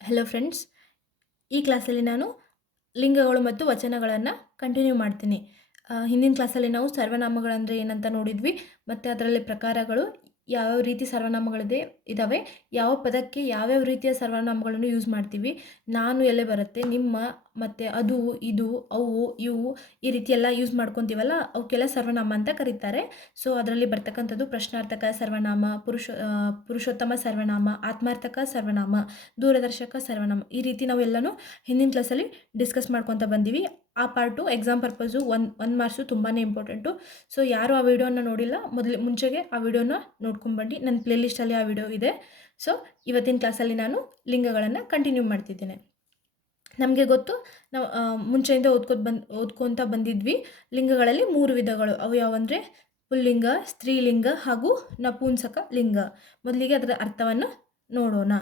Hello friends, ಈ ಕ್ಲಾಸಲ್ಲಿ ನಾನು ಲಿಂಗಗಳು ಮತ್ತು ವಚನಗಳನ್ನು ಕಂಟಿನ್ಯೂ ಮಾಡ್ತೀನಿ. ಹಿಂದಿನ ಕ್ಲಾಸಲ್ಲಿ ನಾವು ಸರ್ವನಾಮಗಳಂದರೆ ಏನಂತ ನೋಡಿದ್ವಿ, ಮತ್ತು ಅದರಲ್ಲಿ ಪ್ರಕಾರಗಳು ಯಾವ್ಯಾವ ರೀತಿ ಇದ್ದಾವೆ, ಯಾವ ಪದಕ್ಕೆ ಯಾವ್ಯಾವ ರೀತಿಯ ಸರ್ವನಾಮಗಳನ್ನು ಯೂಸ್ ಮಾಡ್ತೀವಿ, ನಾನು ಎಲ್ಲೇ ಬರುತ್ತೆ, ನಿಮ್ಮ, ಮತ್ತು ಅದು, ಇದು, ಅವು, ಇವು, ಈ ರೀತಿ ಎಲ್ಲ ಯೂಸ್ ಮಾಡ್ಕೊತೀವಲ್ಲ, ಅವಕ್ಕೆಲ್ಲ ಸರ್ವನಾಮ ಅಂತ ಕರೀತಾರೆ. ಸೊ ಅದರಲ್ಲಿ ಬರ್ತಕ್ಕಂಥದ್ದು ಪ್ರಶ್ನಾರ್ಥಕ ಸರ್ವನಾಮ, ಪುರುಷೋತ್ತಮ ಸರ್ವನಾಮ, ಆತ್ಮಾರ್ಥಕ ಸರ್ವನಾಮ, ದೂರದರ್ಶಕ ಸರ್ವನಾಮ. ಈ ರೀತಿ ನಾವೆಲ್ಲನೂ ಹಿಂದಿನ ಕ್ಲಾಸಲ್ಲಿ ಡಿಸ್ಕಸ್ ಮಾಡ್ಕೊತ ಬಂದೀವಿ. ಆ ಪಾರ್ಟು ಎಕ್ಸಾಮ್ ಪರ್ಪಸು ಒಂದು ಮಾರ್ಕ್ಸು ತುಂಬಾ ಇಂಪಾರ್ಟೆಂಟು. ಸೊ ಯಾರು ಆ ವಿಡಿಯೋನ ನೋಡಿಲ್ಲ, ಮುಂಚೆಗೆ ಆ ವಿಡಿಯೋನ ನೋಡ್ಕೊಂಡ್ಬಂದು ನನ್ನ ಪ್ಲೇಲಿಸ್ಟಲ್ಲಿ ಆ ವಿಡಿಯೋ ಇದೆ. ಸೊ ಇವತ್ತಿನ ಕ್ಲಾಸಲ್ಲಿ ನಾನು ಲಿಂಗಗಳನ್ನು ಕಂಟಿನ್ಯೂ ಮಾಡ್ತಿದ್ದೇನೆ. ನಮಗೆ ಗೊತ್ತು, ನಾವು ಮುಂಚೆಯಿಂದ ಓದ್ಕೊತ ಬಂದಿದ್ವಿ. ಲಿಂಗಗಳಲ್ಲಿ 3 ವಿಧಗಳು. ಅವು ಯಾವಂದರೆ ಪುಲ್ಲಿಂಗ, ಸ್ತ್ರೀಲಿಂಗ ಹಾಗೂ ನಪುಂಸಕ ಲಿಂಗ. ಮೊದಲಿಗೆ ಅದರ ಅರ್ಥವನ್ನು ನೋಡೋಣ.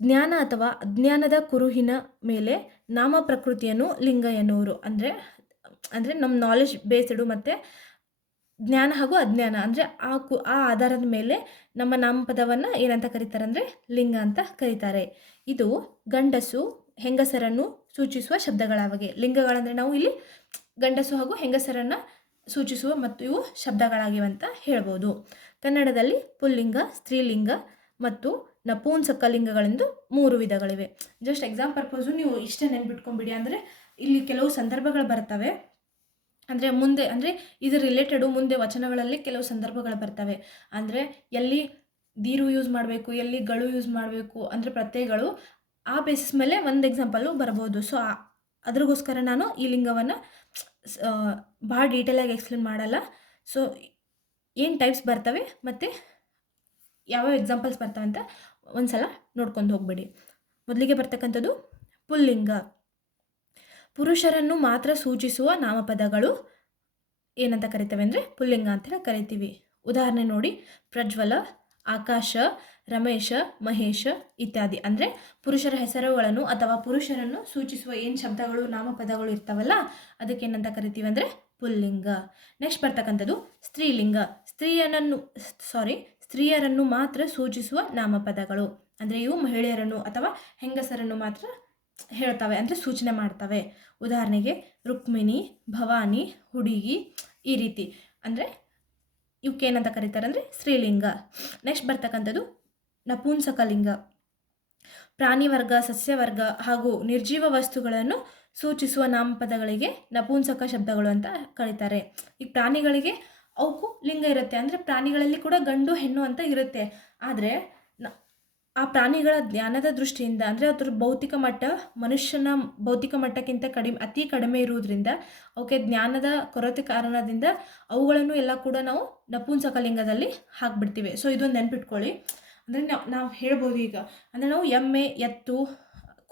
ಜ್ಞಾನ ಅಥವಾ ಅಜ್ಞಾನದ ಕುರುಹಿನ ಮೇಲೆ ನಾಮ ಪ್ರಕೃತಿಯನ್ನು ಲಿಂಗ ಎನ್ನುವರು. ಅಂದರೆ ನಮ್ಮ ನಾಲೆಜ್ ಬೇಸ್ಡು ಮತ್ತು ಜ್ಞಾನ ಹಾಗೂ ಅಜ್ಞಾನ ಅಂದರೆ ಆ ಆಧಾರದ ಮೇಲೆ ನಮ್ಮ ನಾಮಪದವನ್ನು ಏನಂತ ಕರೀತಾರೆ ಅಂದರೆ ಲಿಂಗ ಅಂತ ಕರೀತಾರೆ. ಇದು ಗಂಡಸು ಹೆಂಗಸರನ್ನು ಸೂಚಿಸುವ ಶಬ್ದಗಳಾಗಿವೆ. ಲಿಂಗಗಳಂದರೆ ನಾವು ಇಲ್ಲಿ ಗಂಡಸು ಹಾಗೂ ಹೆಂಗಸರನ್ನು ಸೂಚಿಸುವ ಮತ್ತು ಇವು ಶಬ್ದಗಳಾಗಿವೆ ಅಂತ ಹೇಳ್ಬೋದು. ಕನ್ನಡದಲ್ಲಿ ಪುಲ್ಲಿಂಗ, ಸ್ತ್ರೀಲಿಂಗ ಮತ್ತು ನಪುಂಸಕ ಲಿಂಗಗಳೆಂದು 3 ವಿಧಗಳಿವೆ. ಜಸ್ಟ್ ಎಕ್ಸಾಮ್ ಪರ್ಪಸು ನೀವು ಇಷ್ಟೇ ನೆನ್ಪಿಟ್ಕೊಂಡ್ಬಿಡಿ. ಅಂದರೆ ಇಲ್ಲಿ ಕೆಲವು ಸಂದರ್ಭಗಳು ಬರ್ತವೆ, ಅಂದರೆ ಇದು ರಿಲೇಟೆಡು ಮುಂದೆ ವಚನಗಳಲ್ಲಿ ಕೆಲವು ಸಂದರ್ಭಗಳು ಬರ್ತವೆ. ಅಂದರೆ ಎಲ್ಲಿ ದೀರು ಯೂಸ್ ಮಾಡಬೇಕು, ಎಲ್ಲಿ ಗಳು ಯೂಸ್ ಮಾಡಬೇಕು, ಅಂದರೆ ಪ್ರತ್ಯಯಗಳು, ಆ ಬೇಸಿಸ್ ಮೇಲೆ ಒಂದು ಎಕ್ಸಾಂಪಲ್ಲು ಬರ್ಬೋದು. ಸೊ ಅದ್ರಗೋಸ್ಕರ ನಾನು ಈ ಲಿಂಗವನ್ನು ಭಾಳ ಡೀಟೇಲಾಗಿ ಎಕ್ಸ್ಪ್ಲೇನ್ ಮಾಡಲ್ಲ. ಸೊ ಏನು ಟೈಪ್ಸ್ ಬರ್ತವೆ ಮತ್ತು ಯಾವ ಎಕ್ಸಾಂಪಲ್ಸ್ ಬರ್ತವೆ ಅಂತ ಒಂದು ಸಲ ನೋಡ್ಕೊಂಡು ಹೋಗ್ಬೇಡಿ. ಮೊದಲಿಗೆ ಬರ್ತಕ್ಕಂಥದ್ದು ಪುಲ್ಲಿಂಗ. ಪುರುಷರನ್ನು ಮಾತ್ರ ಸೂಚಿಸುವ ನಾಮಪದಗಳು ಏನಂತ ಕರಿತೇವೆ ಅಂದರೆ ಪುಲ್ಲಿಂಗ ಅಂತ ಕರಿತೀವಿ. ಉದಾಹರಣೆ ನೋಡಿ, ಪ್ರಜ್ವಲ, ಆಕಾಶ, ರಮೇಶ, ಮಹೇಶ ಇತ್ಯಾದಿ. ಅಂದರೆ ಪುರುಷರ ಹೆಸರುಗಳನ್ನು ಅಥವಾ ಪುರುಷರನ್ನು ಸೂಚಿಸುವ ಏನು ಶಬ್ದಗಳು, ನಾಮಪದಗಳು ಇರ್ತಾವಲ್ಲ, ಅದಕ್ಕೇನಂತ ಕರಿತೀವಿ ಅಂದರೆ ಪುಲ್ಲಿಂಗ. ನೆಕ್ಸ್ಟ್ ಬರ್ತಕ್ಕಂಥದ್ದು ಸ್ತ್ರೀಲಿಂಗ. ಸ್ತ್ರೀಯರನ್ನು ಮಾತ್ರ ಸೂಚಿಸುವ ನಾಮಪದಗಳು. ಅಂದರೆ ಇವು ಮಹಿಳೆಯರನ್ನು ಅಥವಾ ಹೆಂಗಸರನ್ನು ಮಾತ್ರ ಹೇಳ್ತವೆ, ಅಂದರೆ ಸೂಚನೆ ಮಾಡ್ತವೆ. ಉದಾಹರಣೆಗೆ ರುಕ್ಮಿಣಿ, ಭವಾನಿ, ಹುಡುಗಿ, ಈ ರೀತಿ. ಅಂದರೆ ಇವಕ್ಕೇನಂತ ಕರೀತಾರೆ ಅಂದರೆ ಸ್ತ್ರೀಲಿಂಗ. ನೆಕ್ಸ್ಟ್ ಬರ್ತಕ್ಕಂಥದ್ದು ನಪುಂಸಕಲಿಂಗ. ಪ್ರಾಣಿವರ್ಗ, ಸಸ್ಯವರ್ಗ ಹಾಗೂ ನಿರ್ಜೀವ ವಸ್ತುಗಳನ್ನು ಸೂಚಿಸುವ ನಾಮಪದಗಳಿಗೆ ನಪುಂಸಕ ಶಬ್ದಗಳು ಅಂತ ಕರೀತಾರೆ. ಈ ಪ್ರಾಣಿಗಳಿಗೆ ಅವಕ್ಕೂ ಲಿಂಗ ಇರುತ್ತೆ, ಅಂದರೆ ಪ್ರಾಣಿಗಳಲ್ಲಿ ಕೂಡ ಗಂಡು ಹೆಣ್ಣು ಅಂತ ಇರುತ್ತೆ. ಆದರೆ ಆ ಪ್ರಾಣಿಗಳ ಜ್ಞಾನದ ದೃಷ್ಟಿಯಿಂದ, ಅಂದರೆ ಅದ್ರ ಭೌತಿಕ ಮಟ್ಟ ಮನುಷ್ಯನ ಭೌತಿಕ ಮಟ್ಟಕ್ಕಿಂತ ಅತಿ ಕಡಿಮೆ ಇರುವುದರಿಂದ, ಅವಕ್ಕೆ ಜ್ಞಾನದ ಕೊರತೆ ಕಾರಣದಿಂದ ಅವುಗಳನ್ನು ಎಲ್ಲ ಕೂಡ ನಾವು ನಪುಂಸಕಲಿಂಗದಲ್ಲಿ ಹಾಕ್ಬಿಡ್ತೀವಿ. ಸೊ ಇದೊಂದು ನೆನ್ಪಿಟ್ಕೊಳ್ಳಿ. ಅಂದರೆ ನಾವು ಹೇಳ್ಬೋದು ಈಗ, ಅಂದರೆ ನಾವು ಎಮ್ಮೆ, ಎತ್ತು,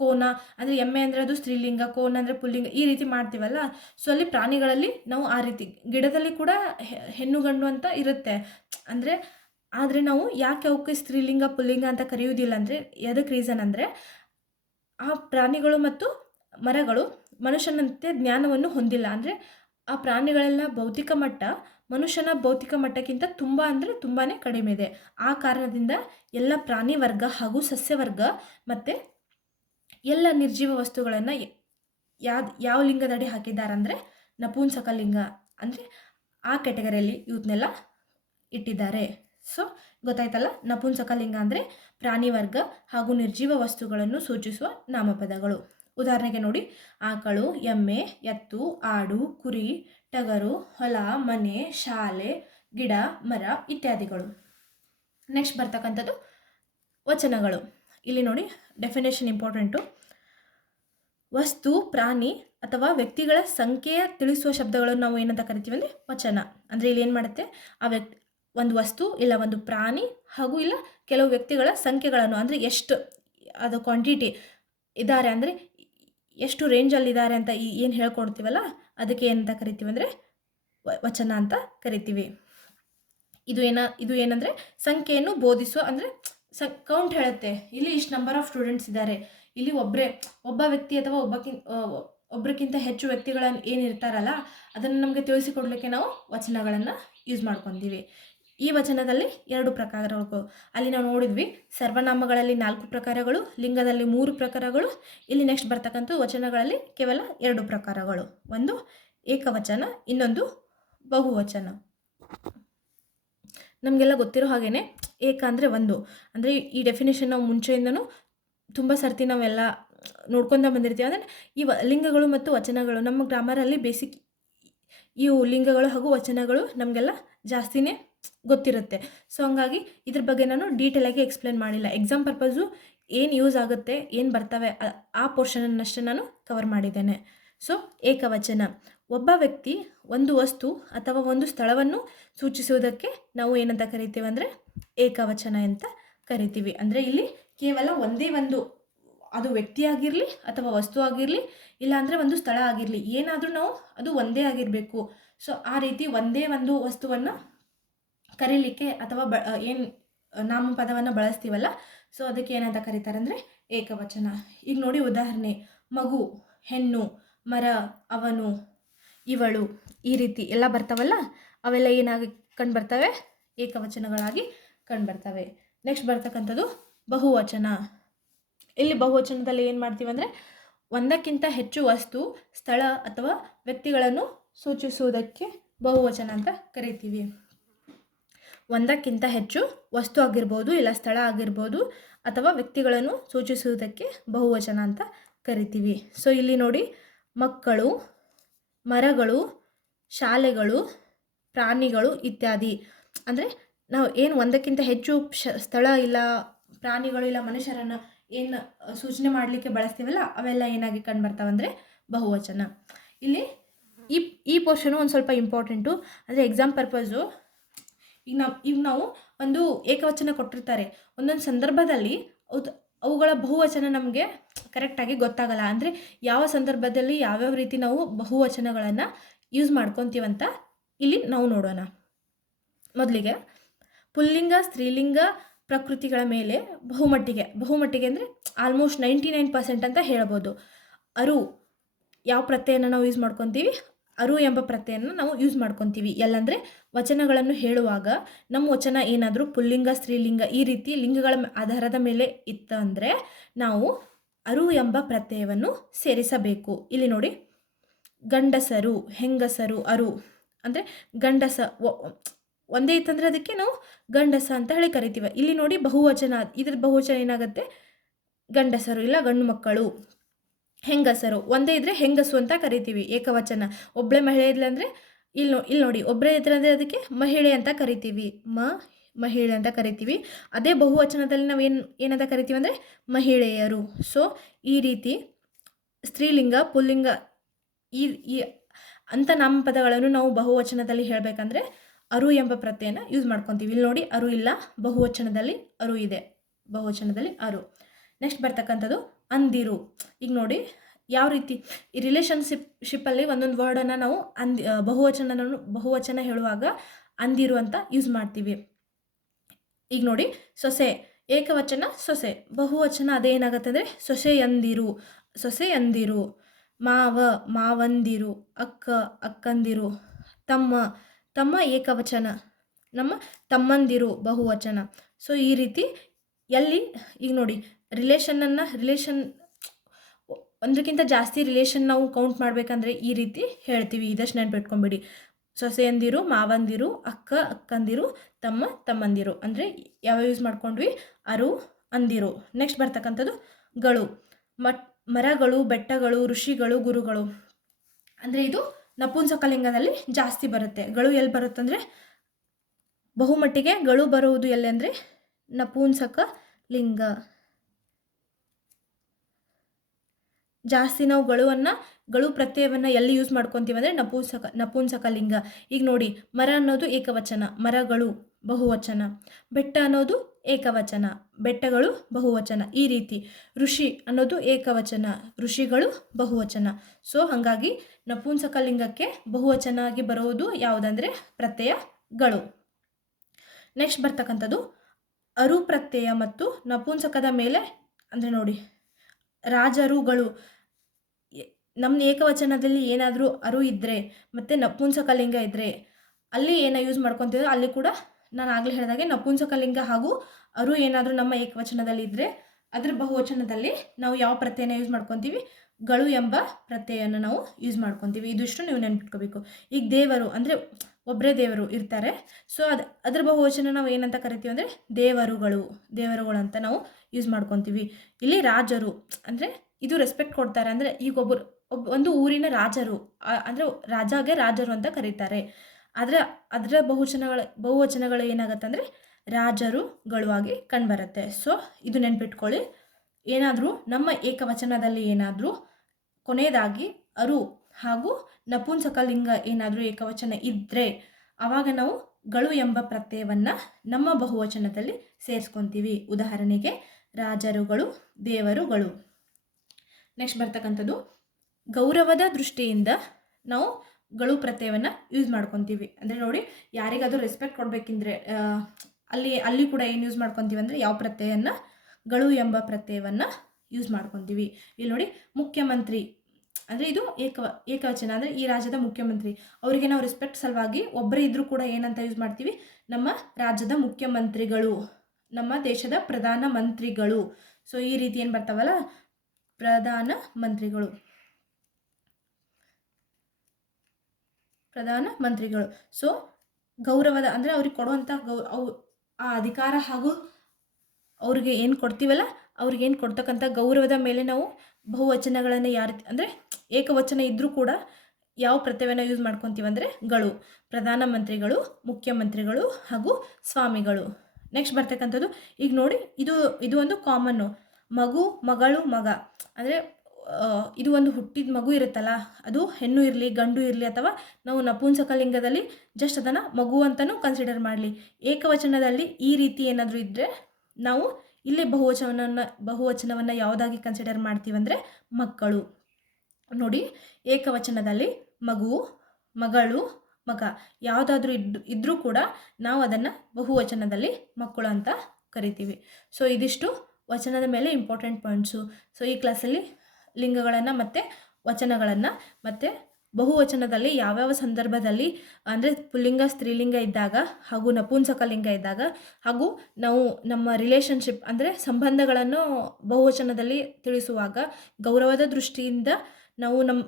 ಕೋನ, ಅಂದರೆ ಎಮ್ಮೆ ಅಂದರೆ ಅದು ಸ್ತ್ರೀಲಿಂಗ, ಕೋನ ಅಂದರೆ ಪುಲ್ಲಿಂಗ, ಈ ರೀತಿ ಮಾಡ್ತೀವಲ್ಲ. ಸೊ ಅಲ್ಲಿ ಪ್ರಾಣಿಗಳಲ್ಲಿ ನಾವು ಆ ರೀತಿ, ಗಿಡದಲ್ಲಿ ಕೂಡ ಹೆಣ್ಣು ಗಂಡು ಅಂತ ಇರುತ್ತೆ. ಆದರೆ ನಾವು ಯಾಕೆ ಅವಕ್ಕೆ ಸ್ತ್ರೀಲಿಂಗ ಪುಲ್ಲಿಂಗ ಅಂತ ಕರೆಯುವುದಿಲ್ಲ ಅಂದರೆ ಎದಕ್ಕೆ ರೀಸನ್ ಅಂದರೆ, ಆ ಪ್ರಾಣಿಗಳು ಮತ್ತು ಮರಗಳು ಮನುಷ್ಯನಂತೆ ಜ್ಞಾನವನ್ನು ಹೊಂದಿಲ್ಲ. ಅಂದರೆ ಆ ಪ್ರಾಣಿಗಳೆಲ್ಲ ಭೌತಿಕ ಮಟ್ಟ ಮನುಷ್ಯನ ಭೌತಿಕ ಮಟ್ಟಕ್ಕಿಂತ ತುಂಬಾ ಕಡಿಮೆ ಇದೆ. ಆ ಕಾರಣದಿಂದ ಎಲ್ಲ ಪ್ರಾಣಿ ವರ್ಗ ಹಾಗೂ ಸಸ್ಯವರ್ಗ ಮತ್ತು ಎಲ್ಲ ನಿರ್ಜೀವ ವಸ್ತುಗಳನ್ನು ಯಾವ ಲಿಂಗದಡಿ ಹಾಕಿದ್ದಾರೆ ಅಂದರೆ ನಪುಂಸಕ ಲಿಂಗ, ಅಂದರೆ ಆ ಕ್ಯಾಟಗರಿಯಲ್ಲಿ ಇವನ್ನೆಲ್ಲ ಇಟ್ಟಿದ್ದಾರೆ. ಸೊ ಗೊತ್ತಾಯ್ತಲ್ಲ, ನಪುಂಸಕ ಲಿಂಗ ಅಂದರೆ ಪ್ರಾಣಿ ವರ್ಗ ಹಾಗೂ ನಿರ್ಜೀವ ವಸ್ತುಗಳನ್ನು ಸೂಚಿಸುವ ನಾಮಪದಗಳು. ಉದಾಹರಣೆಗೆ ನೋಡಿ, ಆಕಳು, ಎಮ್ಮೆ, ಎತ್ತು, ಆಡು, ಕುರಿ, ಟಗರು, ಹೊಲ, ಮನೆ, ಶಾಲೆ, ಗಿಡ, ಮರ ಇತ್ಯಾದಿಗಳು. ನೆಕ್ಸ್ಟ್ ಬರ್ತಕ್ಕಂಥದ್ದು ವಚನಗಳು. ಇಲ್ಲಿ ನೋಡಿ, ಡೆಫಿನೇಷನ್ ಇಂಪಾರ್ಟೆಂಟು. ವಸ್ತು, ಪ್ರಾಣಿ ಅಥವಾ ವ್ಯಕ್ತಿಗಳ ಸಂಖ್ಯೆಯ ತಿಳಿಸುವ ಶಬ್ದಗಳನ್ನು ನಾವು ಏನಂತ ಕರಿತೀವಿ ಅಂದರೆ ವಚನ. ಅಂದರೆ ಇಲ್ಲಿ ಏನು ಮಾಡುತ್ತೆ, ಒಂದು ವಸ್ತು ಇಲ್ಲ ಒಂದು ಪ್ರಾಣಿ ಹಾಗೂ ಇಲ್ಲ ಕೆಲವು ವ್ಯಕ್ತಿಗಳ ಸಂಖ್ಯೆಗಳನ್ನು, ಅಂದರೆ ಎಷ್ಟು ಅದು ಕ್ವಾಂಟಿಟಿ ಇದ್ದಾರೆ, ಅಂದರೆ ಎಷ್ಟು ರೇಂಜಲ್ಲಿದ್ದಾರೆ ಅಂತ ಏನು ಹೇಳ್ಕೊಡ್ತೀವಲ್ಲ, ಅದಕ್ಕೆ ಏನಂತ ಕರಿತೀವಿ ಅಂದರೆ ವಚನ ಅಂತ ಕರಿತೀವಿ. ಇದು ಏನಂದರೆ ಸಂಖ್ಯೆಯನ್ನು ಬೋಧಿಸುವ, ಅಂದರೆ ಕೌಂಟ್ ಹೇಳುತ್ತೆ. ಇಲ್ಲಿ ಇಷ್ಟು ನಂಬರ್ ಆಫ್ ಸ್ಟೂಡೆಂಟ್ಸ್ ಇದ್ದಾರೆ, ಇಲ್ಲಿ ಒಬ್ಬ ವ್ಯಕ್ತಿ ಅಥವಾ ಒಬ್ಬರಿಗಿಂತ ಹೆಚ್ಚು ವ್ಯಕ್ತಿಗಳನ್ನು ಏನಿರ್ತಾರಲ್ಲ, ಅದನ್ನು ನಮಗೆ ತಿಳಿಸಿಕೊಡ್ಲಿಕ್ಕೆ ನಾವು ವಚನಗಳನ್ನು ಯೂಸ್ ಮಾಡ್ಕೊತೀವಿ. ಈ ವಚನದಲ್ಲಿ 2 ಪ್ರಕಾರಗಳು. ಅಲ್ಲಿ ನಾವು ನೋಡಿದ್ವಿ ಸರ್ವನಾಮಗಳಲ್ಲಿ 4 ಪ್ರಕಾರಗಳು, ಲಿಂಗದಲ್ಲಿ 3 ಪ್ರಕಾರಗಳು. ಇಲ್ಲಿ ನೆಕ್ಸ್ಟ್ ಬರ್ತಕ್ಕಂಥ ವಚನಗಳಲ್ಲಿ ಕೇವಲ 2 ಪ್ರಕಾರಗಳು. ಒಂದು ಏಕವಚನ, ಇನ್ನೊಂದು ಬಹುವಚನ. ನಮಗೆಲ್ಲ ಗೊತ್ತಿರೋ ಹಾಗೇ ಏಕ ಅಂದರೆ ಒಂದು. ಅಂದರೆ ಈ ಡೆಫಿನೇಷನ್ ನಾವು ಮುಂಚೆಯಿಂದನೂ ತುಂಬ ಸರ್ತಿ ನಾವೆಲ್ಲ ನೋಡ್ಕೊತ ಬಂದಿರ್ತೀವಿ. ಅಂದರೆ ಈ ಲಿಂಗಗಳು ಮತ್ತು ವಚನಗಳು ನಮ್ಮ ಗ್ರಾಮರಲ್ಲಿ ಬೇಸಿಕ್ ಇವು ಲಿಂಗಗಳು ಹಾಗೂ ವಚನಗಳು ನಮಗೆಲ್ಲ ಜಾಸ್ತಿನೇ ಗೊತ್ತಿರುತ್ತೆ. ಸೊ ಹಂಗಾಗಿ ಇದ್ರ ಬಗ್ಗೆ ನಾನು ಡೀಟೇಲಾಗಿ ಎಕ್ಸ್ಪ್ಲೇನ್ ಮಾಡಿಲ್ಲ. ಎಕ್ಸಾಮ್ ಪರ್ಪಸು ಏನು ಯೂಸ್ ಆಗುತ್ತೆ, ಏನು ಬರ್ತವೆ ಆ ಪೋರ್ಷನನ್ನಷ್ಟೇ ನಾನು ಕವರ್ ಮಾಡಿದ್ದೇನೆ. ಸೊ ಏಕವಚನ, ಒಬ್ಬ ವ್ಯಕ್ತಿ, ಒಂದು ವಸ್ತು ಅಥವಾ ಒಂದು ಸ್ಥಳವನ್ನು ಸೂಚಿಸುವುದಕ್ಕೆ ನಾವು ಏನಂತ ಕರಿತೀವಿ ಅಂದರೆ ಏಕವಚನ ಅಂತ ಕರಿತೀವಿ. ಅಂದರೆ ಇಲ್ಲಿ ಕೇವಲ ಒಂದೇ ಒಂದು, ಅದು ವ್ಯಕ್ತಿ ಆಗಿರಲಿ ಅಥವಾ ವಸ್ತು ಆಗಿರಲಿ, ಇಲ್ಲಾಂದರೆ ಒಂದು ಸ್ಥಳ ಆಗಿರಲಿ, ಏನಾದರೂ ನಾವು ಅದು ಒಂದೇ ಆಗಿರಬೇಕು. ಸೊ ಆ ರೀತಿ ಒಂದೇ ಒಂದು ವಸ್ತುವನ್ನು ಕರೀಲಿಕ್ಕೆ ಅಥವಾ ಏನು ನಾಮಪದವನ್ನು ಬಳಸ್ತೀವಲ್ಲ, ಸೊ ಅದಕ್ಕೆ ಏನಂತ ಕರೀತಾರೆ ಅಂದರೆ ಏಕವಚನ. ಈಗ ನೋಡಿ ಉದಾಹರಣೆ, ಮಗು, ಹೆಣ್ಣು, ಮರ, ಅವನು, ಇವಳು, ಈ ರೀತಿ ಎಲ್ಲ ಬರ್ತಾವಲ್ಲ, ಅವೆಲ್ಲ ಏನಾಗಿ ಕಂಡುಬರ್ತವೆ? ಏಕವಚನಗಳಾಗಿ ಕಂಡುಬರ್ತವೆ. ನೆಕ್ಸ್ಟ್ ಬರ್ತಕ್ಕಂಥದ್ದು ಬಹುವಚನ. ಇಲ್ಲಿ ಬಹುವಚನದಲ್ಲಿ ಏನು ಮಾಡ್ತೀವಿ ಅಂದರೆ ಒಂದಕ್ಕಿಂತ ಹೆಚ್ಚು ವಸ್ತು, ಸ್ಥಳ ಅಥವಾ ವ್ಯಕ್ತಿಗಳನ್ನು ಸೂಚಿಸುವುದಕ್ಕೆ ಬಹುವಚನ ಅಂತ ಕರಿತೀವಿ. ಒಂದಕ್ಕಿಂತ ಹೆಚ್ಚು ವಸ್ತು ಆಗಿರ್ಬೋದು, ಇಲ್ಲ ಸ್ಥಳ ಆಗಿರ್ಬೋದು, ಅಥವಾ ವ್ಯಕ್ತಿಗಳನ್ನು ಸೂಚಿಸುವುದಕ್ಕೆ ಬಹುವಚನ ಅಂತ ಕರಿತೀವಿ. ಸೊ ಇಲ್ಲಿ ನೋಡಿ, ಮಕ್ಕಳು, ಮರಗಳು, ಶಾಲೆಗಳು, ಪ್ರಾಣಿಗಳು ಇತ್ಯಾದಿ. ಅಂದರೆ ನಾವು ಏನು ಒಂದಕ್ಕಿಂತ ಹೆಚ್ಚು ಸ್ಥಳ ಇಲ್ಲ ಪ್ರಾಣಿಗಳು ಇಲ್ಲ ಮನುಷ್ಯರನ್ನು ಏನು ಸೂಚನೆ ಮಾಡಲಿಕ್ಕೆ ಬಳಸ್ತೀವಲ್ಲ, ಅವೆಲ್ಲ ಏನಾಗಿ ಕಂಡುಬರ್ತಾವಂದರೆ ಬಹುವಚನ. ಇಲ್ಲಿ ಈ ಪೋರ್ಷನು ಒಂದು ಸ್ವಲ್ಪ ಇಂಪಾರ್ಟೆಂಟು. ಅಂದರೆ ಎಕ್ಸಾಮ್ ಪರ್ಪಸು ಈಗ ನಾವು ಒಂದು ಏಕವಚನ ಕೊಟ್ಟಿರ್ತಾರೆ, ಒಂದೊಂದು ಸಂದರ್ಭದಲ್ಲಿ ಅವುಗಳ ಬಹುವಚನ ನಮಗೆ ಕರೆಕ್ಟಾಗಿ ಗೊತ್ತಾಗಲ್ಲ. ಅಂದರೆ ಯಾವ ಸಂದರ್ಭದಲ್ಲಿ ಯಾವ್ಯಾವ ರೀತಿ ನಾವು ಬಹುವಚನಗಳನ್ನು ಯೂಸ್ ಮಾಡ್ಕೊತೀವಂತ ಇಲ್ಲಿ ನಾವು ನೋಡೋಣ. ಮೊದಲಿಗೆ ಪುಲ್ಲಿಂಗ, ಸ್ತ್ರೀಲಿಂಗ ಪ್ರಕೃತಿಗಳ ಮೇಲೆ ಬಹುಮಟ್ಟಿಗೆ ಅಂದರೆ ಆಲ್ಮೋಸ್ಟ್ 99% ಅಂತ ಹೇಳ್ಬೋದು. ಅರು ಯಾವ ಪ್ರತ್ಯಯನ ನಾವು ಯೂಸ್ ಮಾಡ್ಕೊತೀವಿ? ಅರು ಎಂಬ ಪ್ರತ್ಯಯನ ನಾವು ಯೂಸ್ ಮಾಡ್ಕೊತೀವಿ. ಎಲ್ಲಂದರೆ ವಚನಗಳನ್ನು ಹೇಳುವಾಗ ನಮ್ಮ ವಚನ ಏನಾದರೂ ಪುಲ್ಲಿಂಗ, ಸ್ತ್ರೀಲಿಂಗ ಈ ರೀತಿ ಲಿಂಗಗಳ ಆಧಾರದ ಮೇಲೆ ಇತ್ತಂದರೆ ನಾವು ಅರು ಎಂಬ ಪ್ರತ್ಯಯವನ್ನು ಸೇರಿಸಬೇಕು. ಇಲ್ಲಿ ನೋಡಿ, ಗಂಡಸರು, ಹೆಂಗಸರು, ಅರು ಅಂದರೆ ಗಂಡಸ ಒಂದೇ ಇತ್ತಂದರೆ ಅದಕ್ಕೆ ನಾವು ಗಂಡಸ ಅಂತ ಹೇಳಿ ಕರಿತೀವಿ. ಇಲ್ಲಿ ನೋಡಿ ಬಹುವಚನ, ಇದ್ರ ಬಹುವಚನ ಏನಾಗುತ್ತೆ? ಗಂಡಸರು ಇಲ್ಲ ಗಂಡು ಮಕ್ಕಳು. ಹೆಂಗಸರು ಒಂದೇ ಇದ್ದರೆ ಹೆಂಗಸು ಅಂತ ಕರಿತೀವಿ, ಏಕವಚನ. ಒಬ್ಬಳೆ ಮಹಿಳೆ ಇದ್ಲ ಅಂದರೆ ಇಲ್ಲಿ ನೋಡಿ, ಒಬ್ಬರೇ ಇದ್ರೆ ಅಂದರೆ ಅದಕ್ಕೆ ಮಹಿಳೆ ಅಂತ ಕರಿತೀವಿ, ಮಹಿಳೆ ಅಂತ ಕರಿತೀವಿ. ಅದೇ ಬಹುವಚನದಲ್ಲಿ ನಾವು ಏನಂತ ಕರಿತೀವಿ ಅಂದರೆ ಮಹಿಳೆಯರು. ಸೊ ಈ ರೀತಿ ಸ್ತ್ರೀಲಿಂಗ, ಪುಲ್ಲಿಂಗ ಈ ಅಂಥ ನಾಮಪದಗಳನ್ನು ನಾವು ಬಹುವಚನದಲ್ಲಿ ಹೇಳಬೇಕಂದ್ರೆ ಅರು ಎಂಬ ಪ್ರತ್ಯಯನ ಯೂಸ್ ಮಾಡ್ಕೊತೀವಿ. ಇಲ್ಲಿ ನೋಡಿ, ಅರು ಇಲ್ಲ, ಬಹುವಚನದಲ್ಲಿ ಅರು ಇದೆ, ಬಹುವಚನದಲ್ಲಿ ಅರು. ನೆಕ್ಸ್ಟ್ ಬರ್ತಕ್ಕಂಥದ್ದು ಅಂದಿರು. ಈಗ ನೋಡಿ ಯಾವ ರೀತಿ ಈ ರಿಲೇಷನ್ಶಿಪ್ಪಲ್ಲಿ ಒಂದೊಂದು ವರ್ಡನ್ನು ನಾವು ಬಹುವಚನ ಹೇಳುವಾಗ ಅಂದಿರು ಅಂತ ಯೂಸ್ ಮಾಡ್ತೀವಿ. ಈಗ ನೋಡಿ, ಸೊಸೆ ಏಕವಚನ ಸೊಸೆ, ಬಹುವಚನ ಅದೇನಾಗುತ್ತೆ ಅಂದರೆ ಸೊಸೆಯಂದಿರು, ಸೊಸೆಯಂದಿರು. ಮಾವ, ಮಾವಂದಿರು. ಅಕ್ಕ, ಅಕ್ಕಂದಿರು. ತಮ್ಮ ಏಕವಚನ, ನಮ್ಮ ತಮ್ಮಂದಿರು ಬಹುವಚನ. ಸೊ ಈ ರೀತಿ ಎಲ್ಲಿ ಈಗ ನೋಡಿ ರಿಲೇಷನ್ ಒಂದಕ್ಕಿಂತ ಜಾಸ್ತಿ ರಿಲೇಷನ್ ನಾವು ಕೌಂಟ್ ಮಾಡಬೇಕಂದ್ರೆ ಈ ರೀತಿ ಹೇಳ್ತೀವಿ. ಇದಷ್ಟು ನೆನ್ಪಿಟ್ಕೊಂಬಿಡಿ, ಸೊಸೆಯಂದಿರು, ಮಾವಂದಿರು, ಅಕ್ಕ, ಅಕ್ಕಂದಿರು, ತಮ್ಮಂದಿರು. ಅಂದರೆ ಯಾವ ಯೂಸ್ ಮಾಡ್ಕೊಂಡ್ವಿ? ಅರು, ಅಂದಿರು. ನೆಕ್ಸ್ಟ್ ಬರ್ತಕ್ಕಂಥದ್ದು ಗಳು. ಮರಗಳು, ಬೆಟ್ಟಗಳು, ಋಷಿಗಳು, ಗುರುಗಳು. ಅಂದರೆ ಇದು ನಪುಂಸಕಲಿಂಗದಲ್ಲಿ ಜಾಸ್ತಿ ಬರುತ್ತೆ. ಗಳು ಎಲ್ಲಿ ಬರುತ್ತಂದರೆ ಬಹುಮಟ್ಟಿಗೆ ಗಳು ಬರುವುದು ಎಲ್ಲಿ ಅಂದರೆ ನಪುಂಸಕ ಲಿಂಗ. ಜಾಸ್ತಿ ನಾವು ಗಳು ಪ್ರತ್ಯಯವನ್ನು ಎಲ್ಲಿ ಯೂಸ್ ಮಾಡ್ಕೊತೀವಿ ಅಂದರೆ ನಪುಂಸಕ ಲಿಂಗ. ಈಗ ನೋಡಿ, ಮರ ಅನ್ನೋದು ಏಕವಚನ, ಮರಗಳು ಬಹುವಚನ. ಬೆಟ್ಟ ಅನ್ನೋದು ಏಕವಚನ, ಬೆಟ್ಟಗಳು ಬಹುವಚನ. ಈ ರೀತಿ ಋಷಿ ಅನ್ನೋದು ಏಕವಚನ, ಋಷಿಗಳು ಬಹುವಚನ. ಸೊ ಹಾಗಾಗಿ ನಪುಂಸಕ ಲಿಂಗಕ್ಕೆ ಬಹುವಚನ ಆಗಿ ಬರುವುದು ಯಾವುದಂದರೆ ಪ್ರತ್ಯಯಗಳು. ನೆಕ್ಸ್ಟ್ ಬರ್ತಕ್ಕಂಥದ್ದು ಅರು ಪ್ರತ್ಯಯ ಮತ್ತು ನಪುಂಸಕದ ಮೇಲೆ. ಅಂದರೆ ನೋಡಿ, ರಾಜರುಗಳು. ನಮ್ಮ ಏಕವಚನದಲ್ಲಿ ಏನಾದರೂ ಅರು ಇದ್ದರೆ ಮತ್ತು ನಪುಂಸಕ ಲಿಂಗ ಇದ್ದರೆ ಅಲ್ಲಿ ಯೂಸ್ ಮಾಡ್ಕೊತೀವಿ, ಅಲ್ಲಿ ಕೂಡ ನಾನು ಆಗಲೇ ಹೇಳಿದಾಗೆ ನಪುಂಸಕಲಿಂಗ ಹಾಗೂ ಅರು ಏನಾದರೂ ನಮ್ಮ ಏಕವಚನದಲ್ಲಿ ಇದ್ದರೆ ಅದ್ರ ಬಹುವಚನದಲ್ಲಿ ನಾವು ಯಾವ ಪ್ರತ್ಯಯನ ಯೂಸ್ ಮಾಡ್ಕೊತೀವಿ, ಗಳು ಎಂಬ ಪ್ರತ್ಯಯನ ನಾವು ಯೂಸ್ ಮಾಡ್ಕೊತೀವಿ. ಇದಿಷ್ಟು ನೀವು ನೆನ್ಪಿಟ್ಕೋಬೇಕು. ಈಗ ದೇವರು ಅಂದರೆ ಒಬ್ಬರೇ ದೇವರು ಇರ್ತಾರೆ. ಸೊ ಅದ್ರ ಬಹುವಚನ ನಾವು ಏನಂತ ಕರಿತೀವಿ ಅಂದರೆ ದೇವರುಗಳು ಅಂತ ನಾವು ಯೂಸ್ ಮಾಡ್ಕೊತೀವಿ. ಇಲ್ಲಿ ರಾಜರು ಅಂದರೆ ಇದು ರೆಸ್ಪೆಕ್ಟ್ ಕೊಡ್ತಾರೆ. ಅಂದರೆ ಈಗ ಒಂದು ಊರಿನ ರಾಜರು ಅಂದರೆ ರಾಜರು ಅಂತ ಕರೀತಾರೆ. ಆದರೆ ಅದರ ಬಹುವಚನಗಳು ಏನಾಗುತ್ತೆ ಅಂದರೆ ರಾಜರುಗಳು ಆಗಿ ಕಂಡುಬರುತ್ತೆ. ಸೊ ಇದು ನೆನ್ಪಿಟ್ಕೊಳ್ಳಿ. ಏನಾದರೂ ನಮ್ಮ ಏಕವಚನದಲ್ಲಿ ಏನಾದರೂ ಕೊನೆಯದಾಗಿ ಅರು ಹಾಗೂ ನಪುಂಸಕಲಿಂಗ ಏನಾದರೂ ಏಕವಚನ ಇದ್ದರೆ ಆವಾಗ ನಾವು ಗಳು ಎಂಬ ಪ್ರತ್ಯಯವನ್ನು ನಮ್ಮ ಬಹುವಚನದಲ್ಲಿ ಸೇರಿಸ್ಕೊತೀವಿ. ಉದಾಹರಣೆಗೆ ರಾಜರುಗಳು, ದೇವರುಗಳು. ನೆಕ್ಸ್ಟ್ ಬರ್ತಕ್ಕಂಥದ್ದು ಗೌರವದ ದೃಷ್ಟಿಯಿಂದ ನಾವು ಗಳು ಪ್ರತ್ಯಯವನ್ನು ಯೂಸ್ ಮಾಡ್ಕೊತೀವಿ. ಅಂದರೆ ನೋಡಿ, ಯಾರಿಗಾದರೂ ರೆಸ್ಪೆಕ್ಟ್ ಕೊಡಬೇಕಿದ್ರೆ ಅಲ್ಲಿ ಕೂಡ ಏನು ಯೂಸ್ ಮಾಡ್ಕೊತೀವಿ ಅಂದರೆ ಯಾವ ಪ್ರತ್ಯಯನ, ಗಳು ಎಂಬ ಪ್ರತ್ಯಯವನ್ನು ಯೂಸ್ ಮಾಡ್ಕೊತೀವಿ. ಇಲ್ಲಿ ನೋಡಿ, ಮುಖ್ಯಮಂತ್ರಿ ಅಂದರೆ ಇದು ಏಕವಚನ. ಅಂದರೆ ಈ ರಾಜ್ಯದ ಮುಖ್ಯಮಂತ್ರಿ, ಅವರಿಗೆ ನಾವು ರೆಸ್ಪೆಕ್ಟ್ ಸಲುವಾಗಿ ಒಬ್ಬರೇ ಇದ್ದರೂ ಕೂಡ ಏನಂತ ಯೂಸ್ ಮಾಡ್ತೀವಿ, ನಮ್ಮ ರಾಜ್ಯದ ಮುಖ್ಯಮಂತ್ರಿಗಳು, ನಮ್ಮ ದೇಶದ ಪ್ರಧಾನ ಮಂತ್ರಿಗಳು. ಸೊ ಈ ರೀತಿ ಏನು ಬರ್ತಾವಲ್ಲ, ಪ್ರಧಾನ ಮಂತ್ರಿಗಳು. ಸೊ ಗೌರವದ ಅಂದರೆ ಅವ್ರಿಗೆ ಕೊಡುವಂಥ ಆ ಅಧಿಕಾರ ಹಾಗೂ ಅವ್ರಿಗೆ ಏನು ಕೊಡ್ತೀವಲ್ಲ, ಅವ್ರಿಗೆ ಏನು ಕೊಡ್ತಕ್ಕಂಥ ಗೌರವದ ಮೇಲೆ ನಾವು ಬಹುವಚನಗಳನ್ನು ಯಾವ ರೀತಿ ಅಂದರೆ ಏಕವಚನ ಇದ್ದರೂ ಕೂಡ ಯಾವ ಪ್ರತ್ಯಯವನ್ನು ಯೂಸ್ ಮಾಡ್ಕೊತೀವಿ ಅಂದರೆ ಗಳು, ಪ್ರಧಾನಮಂತ್ರಿಗಳು, ಮುಖ್ಯಮಂತ್ರಿಗಳು ಹಾಗೂ ಸ್ವಾಮಿಗಳು. ನೆಕ್ಸ್ಟ್ ಬರ್ತಕ್ಕಂಥದ್ದು ಈಗ ನೋಡಿ, ಇದು ಒಂದು ಕಾಮನ್ನು, ಮಗು, ಮಗಳು, ಮಗ. ಅಂದರೆ ಇದು ಒಂದು ಹುಟ್ಟಿದ ಮಗು ಇರುತ್ತಲ್ಲ, ಅದು ಹೆಣ್ಣು ಇರಲಿ ಗಂಡು ಇರಲಿ ಅಥವಾ ನಾವು ನಪುಂಸಕಲಿಂಗದಲ್ಲಿ ಜಸ್ಟ್ ಅದನ್ನು ಮಗು ಅಂತಲೂ ಕನ್ಸಿಡರ್ ಮಾಡಲಿ. ಏಕವಚನದಲ್ಲಿ ಈ ರೀತಿ ಏನಾದರೂ ಇದ್ದರೆ ನಾವು ಇಲ್ಲಿ ಬಹುವಚನವನ್ನು ಯಾವುದಾಗಿ ಕನ್ಸಿಡರ್ ಮಾಡ್ತೀವಿ ಅಂದರೆ ಮಕ್ಕಳು. ನೋಡಿ, ಏಕವಚನದಲ್ಲಿ ಮಗು, ಮಗಳು, ಮಗ ಯಾವುದಾದ್ರೂ ಇದ್ದರೂ ಕೂಡ ನಾವು ಅದನ್ನು ಬಹುವಚನದಲ್ಲಿ ಮಕ್ಕಳು ಅಂತ ಕರಿತೀವಿ. ಸೊ ಇದಿಷ್ಟು ವಚನದ ಮೇಲೆ ಇಂಪಾರ್ಟೆಂಟ್ ಪಾಯಿಂಟ್ಸು. ಸೊ ಈ ಕ್ಲಾಸಲ್ಲಿ ಲಿಂಗಗಳನ್ನು ಮತ್ತು ವಚನಗಳನ್ನು ಮತ್ತು ಬಹುವಚನದಲ್ಲಿ ಯಾವ್ಯಾವ ಸಂದರ್ಭದಲ್ಲಿ ಅಂದರೆ ಪುಲ್ಲಿಂಗ, ಸ್ತ್ರೀಲಿಂಗ ಇದ್ದಾಗ ಹಾಗೂ ನಪುಂಸಕಲಿಂಗ ಇದ್ದಾಗ ಹಾಗೂ ನಾವು ನಮ್ಮ ರಿಲೇಷನ್ಶಿಪ್ ಅಂದರೆ ಸಂಬಂಧಗಳನ್ನು ಬಹುವಚನದಲ್ಲಿ ತಿಳಿಸುವಾಗ ಗೌರವದ ದೃಷ್ಟಿಯಿಂದ ನಾವು ನಮ್ಮ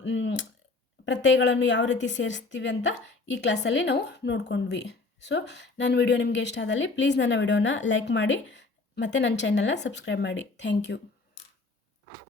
ಪ್ರತ್ಯಯಗಳನ್ನು ಯಾವ ರೀತಿ ಸೇರಿಸ್ತೀವಿ ಅಂತ ಈ ಕ್ಲಾಸಲ್ಲಿ ನಾವು ನೋಡ್ಕೊಂಡ್ವಿ. ಸೊ ನನ್ನ ವಿಡಿಯೋ ನಿಮಗೆ ಇಷ್ಟ ಆದಲ್ಲಿ ಪ್ಲೀಸ್ ನನ್ನ ವಿಡಿಯೋನ ಲೈಕ್ ಮಾಡಿ ಮತ್ತು ನನ್ನ ಚಾನಲ್ನ ಸಬ್ಸ್ಕ್ರೈಬ್ ಮಾಡಿ. Thank you.